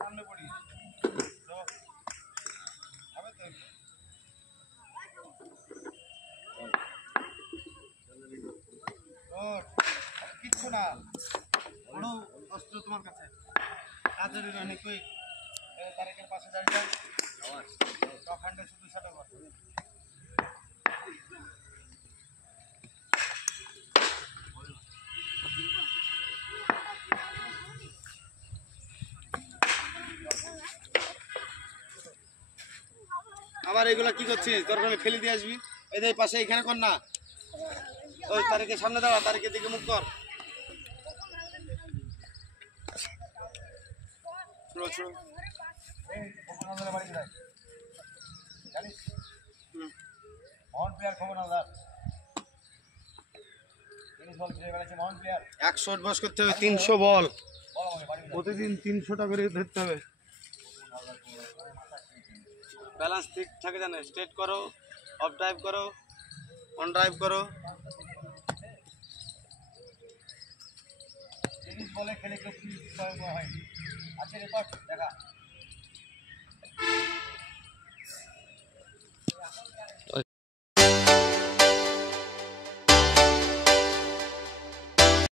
সামনে পড়ি হবে তো কিচ্ছু না বড় অস্ত্র তোমার কাছে কাজের অনেক কুইক তারিখের পাশে দাঁড়িয়ে তখনটা শুধু সাথে আবার এগুলা কি করছিস তোর করে ফেলে দিয়ে আসবি এই পাশে এখানে কর না ওই তারিখের সামনে দাঁড়া তারিখের দিকে মুখ কর একশো বস করতে হবে 300 বল প্রতিদিন 300টা করে ধরতে হবে ব্যালেন্স ঠিক থাকে জানে স্ট্রেট করো অফ ড্রাইভ করো অন ড্রাইভ করো জিনিস বলে খেলে কেউ হয়নি আচ্ছা রেকর্ড দেখা